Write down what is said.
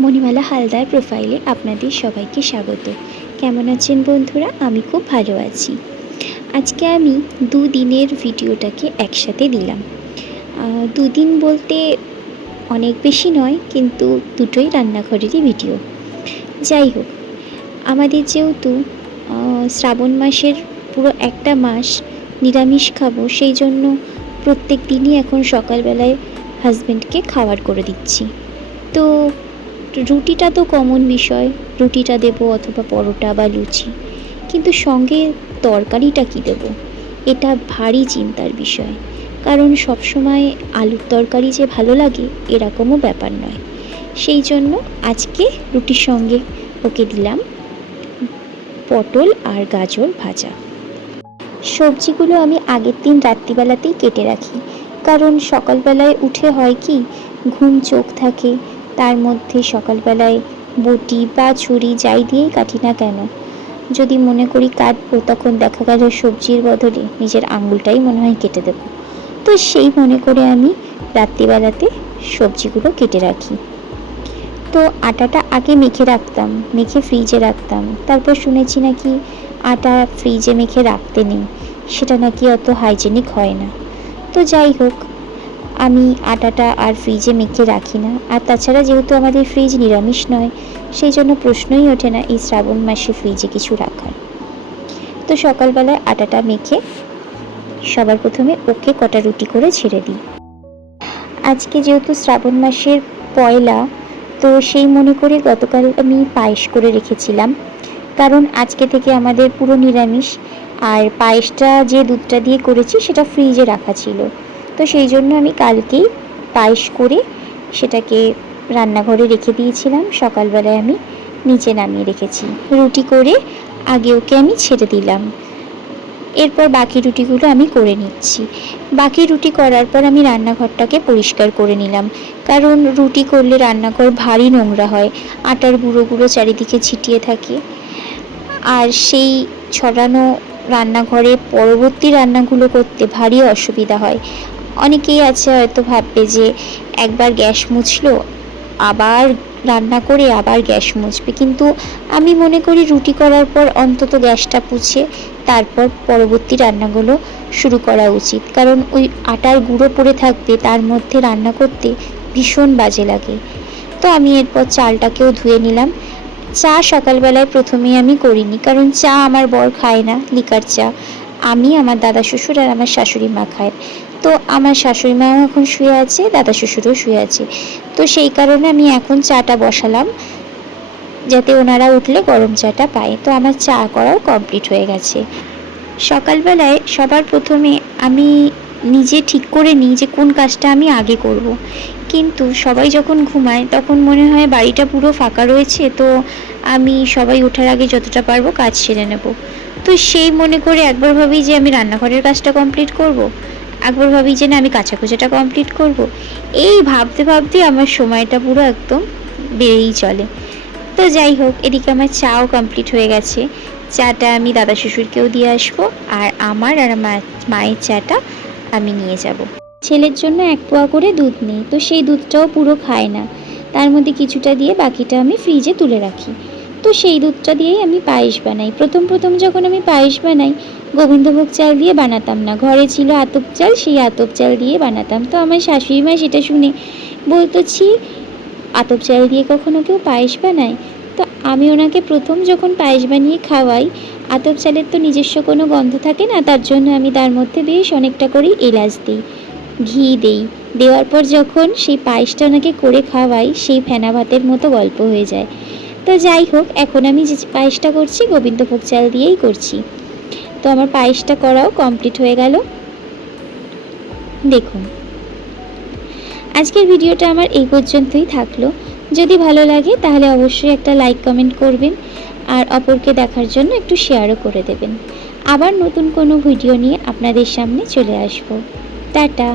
মণিমালা হালদার প্রোফাইলে আপনাদের সবাইকে স্বাগত। কেমন আছেন বন্ধুরা? আমি খুব ভালো আছি। আজকে আমি দুদিনের ভিডিওটাকে একসাথে দিলাম। দুদিন বলতে অনেক বেশি নয়, কিন্তু দুটোই রান্নাঘরেরই ভিডিও। যাই হোক, আমাদের যেহেতু শ্রাবণ মাসের পুরো একটা মাস নিরামিষ খাবো, সেই জন্য প্রত্যেক দিনই এখন সকালবেলায় হাজব্যান্ডকে খাবার করে দিচ্ছি। তো রুটিটা তো কমন বিষয়, রুটিটা দেবো অথবা পরোটা বা লুচি, কিন্তু সঙ্গে তরকারিটা কী দেবো, এটা ভারী চিন্তার বিষয়। কারণ সবসময় আলুর তরকারি যে ভালো লাগে এরকমও ব্যাপার নয়। সেই জন্য আজকে রুটির সঙ্গে ওকে দিলাম পটল আর গাজর ভাজা। সবজিগুলো আমি আগের দিন রাত্রিবেলাতেই কেটে রাখি, কারণ সকালবেলায় উঠে হয় কি, ঘুম চোখ থাকে, তার মধ্যে সকালবেলায় বটি বা ছুরি যাই দিয়েই কাটি না কেন, যদি মনে করি কাটবো, তখন দেখা গেল সবজির বদলে নিজের আঙুলটাই মনে হয় কেটে দেবো। তো সেই মনে করে আমি রাত্রিবেলাতে সবজিগুলো কেটে রাখি। তো আটাটা আগে মেখে রাখতাম, মেখে ফ্রিজে রাখতাম। তারপর শুনেছি নাকি আটা ফ্রিজে মেখে রাখতে নেই, সেটা নাকি অত হাইজেনিক হয় না। তো যাই হোক, আমি আটাটা আর ফ্রিজে মেখে রাখি না। আর তাছাড়া যেহেতু আমাদের ফ্রিজ নিরামিষ নয়, সেই জন্য প্রশ্নই ওঠে না এই শ্রাবণ মাসে ফ্রিজে কিছু রাখার। তো সকালবেলায় আটাটা মেখে সবার প্রথমে ওকে কটা রুটি করে ছেড়ে দিই। আজকে যেহেতু শ্রাবণ মাসের পয়লা, তো সেই মনে করে গতকাল আমি পায়েস করে রেখেছিলাম, কারণ আজকে থেকে আমাদের পুরো নিরামিষ। আর পায়েসটা যে দুধটা দিয়ে করেছি সেটা ফ্রিজে রাখা ছিল, তো সেই জন্য আমি কালকেই পায়েস করে সেটাকে রান্নাঘরে রেখে দিয়েছিলাম। সকালবেলায় আমি নিচে নামিয়ে রেখেছি। রুটি করে আগে ওকে আমি ছেড়ে দিলাম, এরপর বাকি রুটিগুলো আমি করে নিচ্ছি। বাকি রুটি করার পর আমি রান্নাঘরটাকে পরিষ্কার করে নিলাম, কারণ রুটি করলে রান্নাঘর ভারী নোংরা হয়, আটার গুঁড়ো চারিদিকে ছিটিয়ে থাকে। আর সেই ছড়ানো রান্নাঘরে পরবর্তী রান্নাগুলো করতে ভারী অসুবিধা হয়। অনেকেই আছে হয়তো ভাববে যে একবার গ্যাস মুছলো, আবার রান্না করে আবার গ্যাস মুছবে, কিন্তু আমি মনে করি রুটি করার পর অন্তত গ্যাসটা পুছে তারপর পরবর্তী রান্নাগুলো শুরু করা উচিত। কারণ ওই আটার গুঁড়ো পড়ে থাকবে, তার মধ্যে রান্না করতে ভীষণ বাজে লাগে। তো আমি এরপর চালটাকেও ধুয়ে নিলাম। চা সকালবেলায় প্রথমেই আমি করিনি, কারণ চা আমার বর খায় না, লিকার চা। আমি, আমার দাদা শ্বশুর আর আমার শাশুড়ি মা খায়। তো আমার শাশুড়ি মাও এখন শুয়ে আছে, দাদা শ্বশুরও শুয়ে আছে। তো সেই কারণে আমি এখন চাটা বসালাম, যাতে ওনারা উঠলে গরম চাটা পায়। তো আমার চা করাও কমপ্লিট হয়ে গেছে। সকালবেলায় সবার প্রথমে আমি নিজে ঠিক করে নিই যে কোন কাজটা আমি আগে করব, কিন্তু সবাই যখন ঘুমায় তখন মনে হয় বাড়িটা পুরো ফাঁকা রয়েছে, তো আমি সবাই ওঠার আগে যতটা পারবো কাজ সেরে নেব। তো সেই মনে করে একবার ভাবি যে আমি রান্নাঘরের কাজটা কমপ্লিট করব, একবার ভাবি যে না আমি কাচাকুচাটা কমপ্লিট করব। এই ভাবতে ভাবতে আমার সময়টা পুরো একদম বেড়েই চলে। তো যাই হোক, এদিকে আমার চাও কমপ্লিট হয়ে গেছে। চাটা আমি দাদা শ্বশুরকেও দিয়ে আসবো, আর আমার আর মায়ের চাটা আমি নিয়ে যাব। ছেলের জন্য 1 পোয়া করে দুধ নেই, তো সেই দুধটাও পুরো খায় না, তার মধ্যে কিছুটা দিয়ে বাকিটা আমি ফ্রিজে তুলে রাখি। তো সেই দুধটা দিয়েই আমি পায়েস বানাই। প্রথম যখন আমি পায়েস বানাই, গোবিন্দভোগ চাল দিয়ে বানাতাম না, ঘরে ছিল আতপ চাল, সেই আতপ চাল দিয়ে বানাতাম। তো আমার শাশুড়ি মা সেটা শুনে বলতো, ছি, আতপ চাল দিয়ে কখনো কেউ পায়েস বানায়? তো আমি ওনাকে প্রথম যখন পায়েস বানিয়ে খাওয়াই, আতপ চালের তো নিজস্ব কোনো গন্ধ থাকে না, তার জন্য আমি তার মধ্যে বেশ অনেকটা করেই এলাচ দিই, ঘি দেই। দেওয়ার পর যখন সেই পায়েসটা ওনাকে করে খাওয়াই, সেই ফেনা ভাতের মতো গল্প হয়ে যায়। তো যাই হোক, এখন আমি যে পায়েসটা করছি গোবিন্দভোগ চাল দিয়েই করছি। তো আমার পায়েসটা করাও কমপ্লিট হয়ে গেল। দেখুন, আজকের ভিডিওটা আমার এই পর্যন্তই থাকলো। যদি ভালো লাগে তাহলে অবশ্যই একটা লাইক কমেন্ট করবেন, আর অপরকে দেখার জন্য একটু শেয়ারও করে দেবেন। আবার নতুন কোনো ভিডিও নিয়ে আপনাদের সামনে চলে আসবো। টাটা।